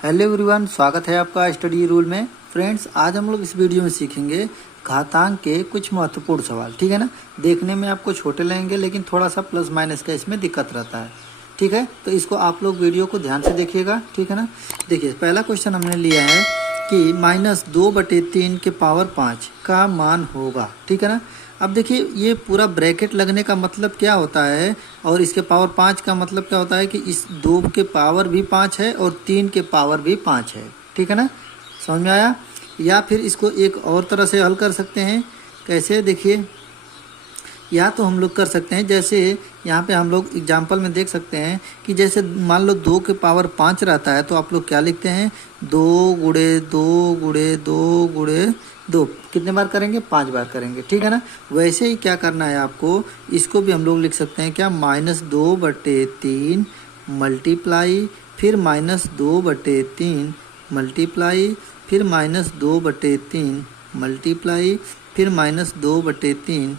Hello everyone, स्वागत है आपका स्टडी रूल में। फ्रेंड्स, आज हम लोग इस वीडियो में सीखेंगे घातांक के कुछ महत्वपूर्ण सवाल। ठीक है ना। देखने में आपको छोटे लगेंगे लेकिन थोड़ा सा प्लस माइनस का इसमें दिक्कत रहता है। ठीक है, तो इसको आप लोग वीडियो को ध्यान से देखिएगा। ठीक है ना। देखिए, पहला क्वेश्चन हमने लिया है कि -2/3 के पावर 5 का मान होगा। ठीक है ना। अब देखिए, ये पूरा ब्रैकेट लगने का मतलब क्या होता है और इसके पावर 5 का मतलब क्या होता है कि इस 2 के पावर भी 5 है और 3 के पावर भी 5 है। ठीक है ना। समझ में आया। या फिर इसको एक और तरह से हल कर सकते हैं। कैसे, देखिए, या तो हम लोग कर सकते हैं जैसे यहाँ पे हम लोग एग्जाम्पल में देख सकते हैं कि जैसे मान लो 2 के पावर 5 रहता है तो आप लोग क्या लिखते हैं, 2 गुणे 2 गुणे 2 गुणे 2। कितने बार करेंगे? 5 बार करेंगे। ठीक है ना। वैसे ही क्या करना है आपको, इसको भी हम लोग लिख सकते हैं क्या, -2/3 मल्टीप्लाई, फिर -2/3 मल्टीप्लाई, फिर -2/3 मल्टीप्लाई, फिर -2/3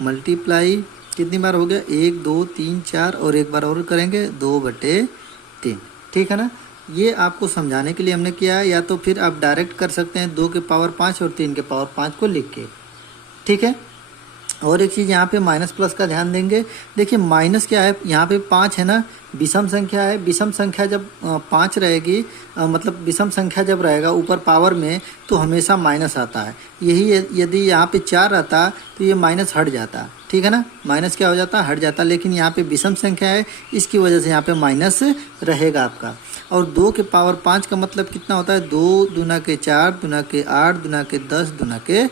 मल्टीप्लाई। कितनी बार हो गया? 1 2 3 4 और एक बार और करेंगे 2/3। ठीक है ना। ये आपको समझाने के लिए हमने किया है। या तो फिर आप डायरेक्ट कर सकते हैं 2 के पावर 5 और 3 के पावर 5 को लिख के। ठीक है। और एक चीज़ यहाँ पे माइनस प्लस का ध्यान देंगे। देखिए, माइनस क्या है, यहाँ पे 5 है ना, विषम संख्या है। विषम संख्या जब 5 रहेगी, मतलब विषम संख्या जब रहेगा ऊपर पावर में तो हमेशा माइनस आता है। यही यदि यहाँ पे 4 रहता तो ये माइनस हट जाता। ठीक है ना। माइनस क्या हो जाता? हट जाता। लेकिन यहाँ पे विषम संख्या है, इसकी वजह से यहाँ पे माइनस रहेगा आपका। और 2 के पावर 5 का मतलब कितना होता है? 2 दूना के 4 दूना के 8 दूना के 10 दूना के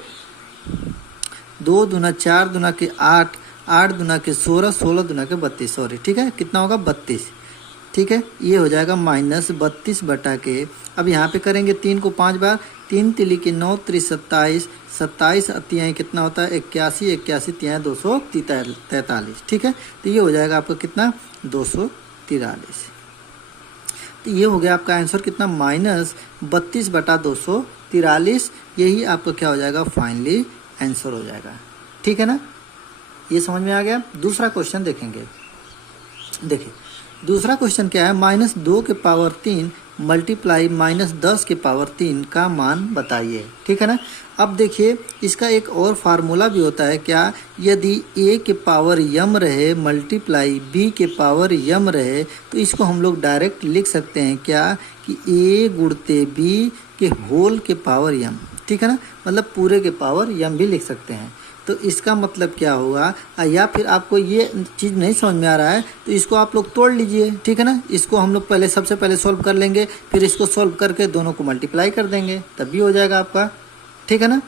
2 दूना 4 दूना के 8 8 दूना के 16 16 दूना के 32। सॉरी, ठीक है, कितना होगा? 32। ठीक है, ये हो जाएगा -32 बटा के। अब यहाँ पे करेंगे 3 को 5 बार, 3 तिली के 9 3 27 27 अतियाँ कितना होता है? 81 81 तियाँ 243। ठीक है, तो ये हो जाएगा आपका कितना? 243। तो ये हो गया आपका आंसर कितना? -32/243। यही आपका क्या हो जाएगा? फाइनली आंसर हो जाएगा। ठीक है ना। ये समझ में आ गया। दूसरा क्वेश्चन देखेंगे। देखिए, दूसरा क्वेश्चन क्या है, -2 के पावर 3 मल्टीप्लाई -10 के पावर 3 का मान बताइए। ठीक है ना। अब देखिए, इसका एक और फार्मूला भी होता है क्या, यदि a के पावर यम रहे मल्टीप्लाई b के पावर यम रहे तो इसको हम लोग डायरेक्ट लिख सकते हैं क्या कि a गुणते b के होल के पावर यम। ठीक है ना। मतलब पूरे के पावर यम भी लिख सकते हैं। तो इसका मतलब क्या होगा, या फिर आपको ये चीज़ नहीं समझ में आ रहा है तो इसको आप लोग तोड़ लीजिए। ठीक है ना। इसको हम लोग पहले सबसे पहले सॉल्व कर लेंगे, फिर इसको सॉल्व करके दोनों को मल्टीप्लाई कर देंगे, तब भी हो जाएगा आपका। ठीक है ना।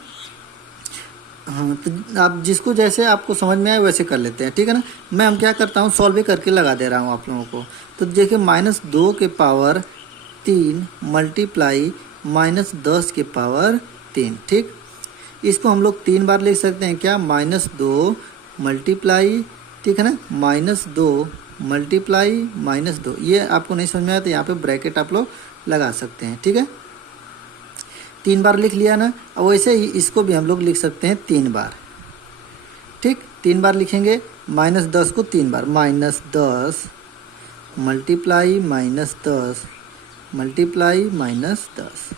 हाँ, तो आप जिसको जैसे आपको समझ में आए वैसे कर लेते हैं। ठीक है ना। मैं हम क्या करता हूँ, सॉल्व भी करके लगा दे रहा हूँ आप लोगों को। तो देखिए, -2 के पावर 3 मल्टीप्लाई -10 के पावर 3। ठीक, इसको हम लोग 3 बार लिख सकते हैं क्या, -2 मल्टीप्लाई, ठीक है ना, -2 मल्टीप्लाई -2। ये आपको नहीं समझ में आया तो यहाँ पे ब्रैकेट आप लोग लगा सकते हैं। ठीक है, 3 बार लिख लिया ना। और वैसे ही इसको भी हम लोग लिख सकते हैं 3 बार। ठीक, 3 बार लिखेंगे, -10 को 3 बार, -10 मल्टीप्लाई -10 मल्टीप्लाई -10।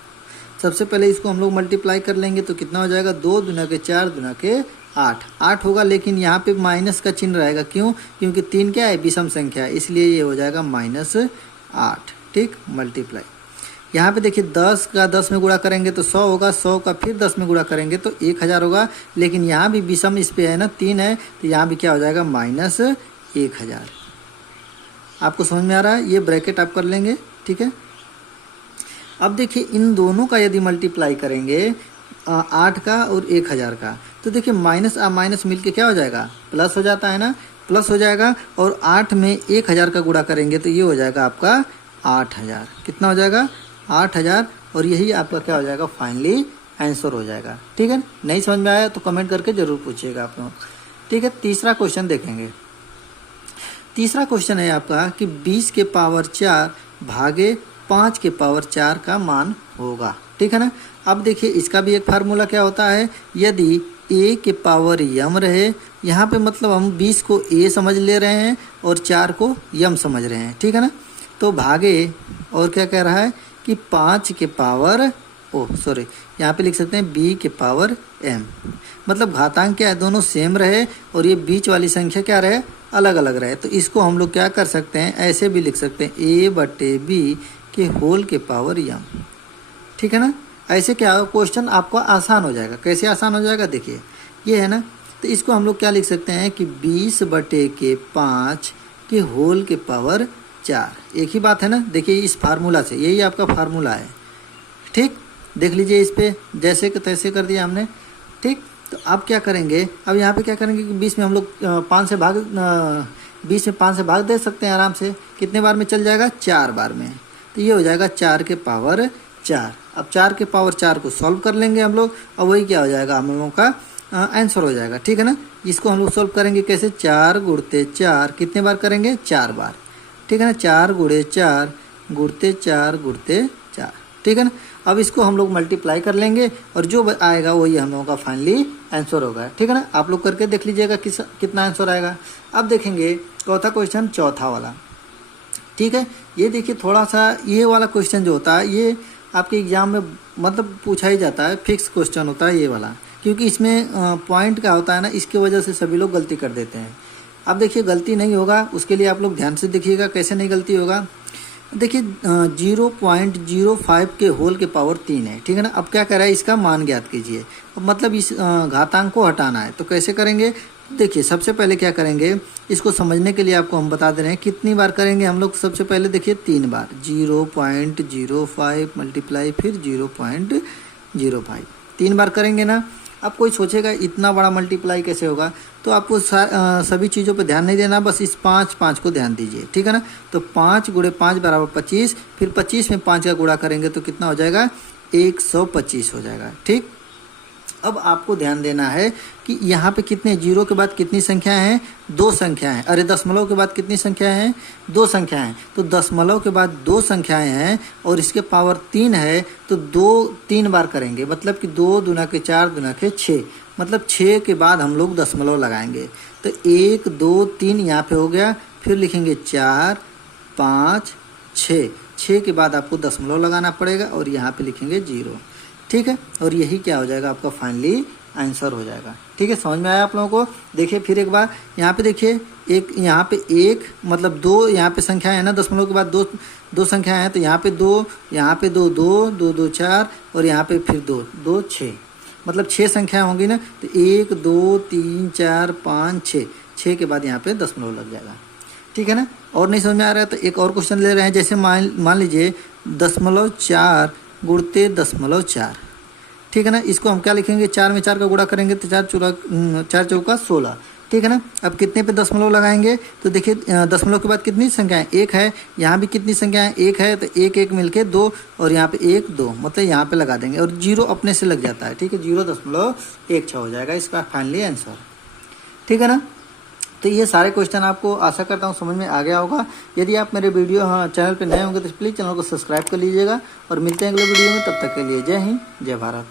सबसे पहले इसको हम लोग मल्टीप्लाई कर लेंगे तो कितना हो जाएगा? 2 दूना के 4 दूना के 8 होगा। लेकिन यहाँ पे माइनस का चिन्ह रहेगा, क्यों? क्योंकि 3 क्या है? विषम संख्या है, इसलिए ये हो जाएगा -8। ठीक, मल्टीप्लाई। यहाँ पे देखिए, 10 का 10 में गुणा करेंगे तो 100 होगा, 100 का फिर 10 में गुणा करेंगे तो 1000 होगा। लेकिन यहाँ भी विषम इस पे है ना, 3 है, तो यहाँ भी क्या हो जाएगा? -1000। आपको समझ में आ रहा है? ये ब्रैकेट आप कर लेंगे। ठीक है। अब देखिए, इन दोनों का यदि मल्टीप्लाई करेंगे 8 का और 1000 का, तो देखिए माइनस माइनस मिलके क्या हो जाएगा? प्लस हो जाता है ना, प्लस हो जाएगा। और 8 में 1000 का गुणा करेंगे तो ये हो जाएगा आपका 8000। कितना हो जाएगा? 8000। और यही आपका क्या हो जाएगा? फाइनली आंसर हो जाएगा। ठीक है। नहीं समझ में आया तो कमेंट करके ज़रूर पूछिएगा आप लोग। ठीक है, तीसरा क्वेश्चन देखेंगे। तीसरा क्वेश्चन है आपका कि 20 के पावर 4 भागे 5 के पावर 4 का मान होगा। ठीक है ना। अब देखिए, इसका भी एक फार्मूला क्या होता है, यदि a के पावर यम रहे, यहाँ पे मतलब हम 20 को a समझ ले रहे हैं और 4 को यम समझ रहे हैं। ठीक है ना। तो भागे, और क्या कह रहा है कि 5 के पावर यहाँ पे लिख सकते हैं b के पावर m, मतलब घातांक क्या है, दोनों सेम रहे और ये बीच वाली संख्या क्या रहे, अलग अलग रहे। तो इसको हम लोग क्या कर सकते हैं, ऐसे भी लिख सकते हैं a/b के होल के पावर m, ठीक है ना। ऐसे क्या होगा, क्वेश्चन आपको आसान हो जाएगा। कैसे आसान हो जाएगा, देखिए ये है ना, तो इसको हम लोग क्या लिख सकते हैं कि 20/5 के होल के पावर 4, एक ही बात है ना। देखिए इस फार्मूला से, यही आपका फार्मूला है, ठीक। देख लीजिए इस पे जैसे कि तैसे कर दिया हमने, ठीक। तो अब क्या करेंगे, अब यहाँ पे क्या करेंगे कि 20 में हम लोग 5 से भाग 20 में 5 से भाग दे सकते हैं आराम से। कितने बार में चल जाएगा, 4 बार में। तो ये हो जाएगा 4 के पावर 4। अब 4 के पावर 4 को सॉल्व कर लेंगे हम लोग, और वही क्या हो जाएगा, हम लोगों का आंसर हो जाएगा, ठीक है ना। इसको हम लोग सॉल्व करेंगे कैसे, 4 गुणते 4 कितने बार करेंगे, 4 बार, ठीक है ना। 4 गुणे 4 गुणते 4 गुणते 4, ठीक है ना। अब इसको हम लोग मल्टीप्लाई कर लेंगे और जो आएगा वही हम लोगों का फाइनली आंसर होगा, ठीक है ना। आप लोग करके देख लीजिएगा कितना आंसर आएगा। अब देखेंगे चौथा क्वेश्चन, चौथा वाला, ठीक है। ये देखिए थोड़ा सा ये वाला क्वेश्चन जो होता है ये आपके एग्जाम में मतलब पूछा ही जाता है, फिक्स क्वेश्चन होता है ये वाला, क्योंकि इसमें पॉइंट क्या होता है ना, इसकी वजह से सभी लोग गलती कर देते हैं। अब देखिए गलती नहीं होगा, उसके लिए आप लोग ध्यान से देखिएगा कैसे नहीं गलती होगा। देखिए 0.05 के होल के पावर 3 है, ठीक है ना। अब क्या कर रहा है, इसका मान ज्ञात कीजिए। अब मतलब इस घातांक को हटाना है, तो कैसे करेंगे, देखिए सबसे पहले क्या करेंगे, इसको समझने के लिए आपको हम बता दे रहे हैं कितनी बार करेंगे हम लोग। सबसे पहले देखिए 3 बार, 0.05 मल्टीप्लाई फिर 0.05, 3 बार करेंगे ना। अब कोई सोचेगा इतना बड़ा मल्टीप्लाई कैसे होगा, तो आपको सभी चीज़ों पर ध्यान नहीं देना, बस इस 5 को ध्यान दीजिए, ठीक है ना। तो 5 गुणे 5 बराबर 25, फिर 25 में 5 का गुणा करेंगे तो कितना हो जाएगा, 125 हो जाएगा, ठीक। अब आपको ध्यान देना है कि यहाँ पे कितने जीरो के बाद कितनी संख्याएं हैं, 2 संख्याएं हैं। अरे दशमलव के बाद कितनी संख्याएं हैं, 2 संख्याएं हैं। तो दशमलव के बाद 2 संख्याएं हैं और इसके पावर 3 है, तो 3 बार करेंगे, मतलब कि 2 दूना के 4 दूना के 6, मतलब 6 के बाद हम लोग दशमलव लगाएंगे। तो 1 2 3 यहाँ पे हो गया, फिर लिखेंगे 4 5 6, 6 के बाद आपको दशमलव लगाना पड़ेगा और यहाँ पे लिखेंगे 0, ठीक है। और यही क्या हो जाएगा, आपका फाइनली आंसर हो जाएगा, ठीक है। समझ में आया आप लोगों को। देखिए फिर एक बार यहाँ पे देखिए, एक यहाँ पे 1 मतलब 2 यहाँ पे संख्या है ना, दशमलव के बाद 2 संख्या है, तो यहाँ पे 2 यहाँ पे 2 2 2 2 4 और यहाँ पे फिर 2 2 6, मतलब 6 संख्या होंगी ना। तो 1 2 3 4 5 6, 6 के बाद यहाँ पे दशमलव लग जाएगा, ठीक है ना। और नहीं समझ में आ रहा है तो एक और क्वेश्चन ले रहे हैं, जैसे मान लीजिए 0.4 गुणते 0.4, ठीक है ना। इसको हम क्या लिखेंगे, 4 में 4 का गुणा करेंगे तो 4 चौका 16, ठीक है ना। अब कितने पे दशमलव लगाएंगे, तो देखिए दशमलव के बाद कितनी संख्या है, 1 है। यहाँ भी कितनी संख्या है, 1 है, तो 1 1 मिलके 2 और यहाँ पे 1 2, मतलब यहाँ पे लगा देंगे और 0 अपने से लग जाता है, ठीक है। 0.16 हो जाएगा इसका फाइनली आंसर, ठीक है ना। तो ये सारे क्वेश्चन आपको आशा करता हूँ समझ में आ गया होगा। यदि आप मेरे वीडियो चैनल पर नए होंगे तो प्लीज़ चैनल को सब्सक्राइब कर लीजिएगा और मिलते हैं अगले वीडियो में। तब तक के लिए जय हिंद, जय भारत।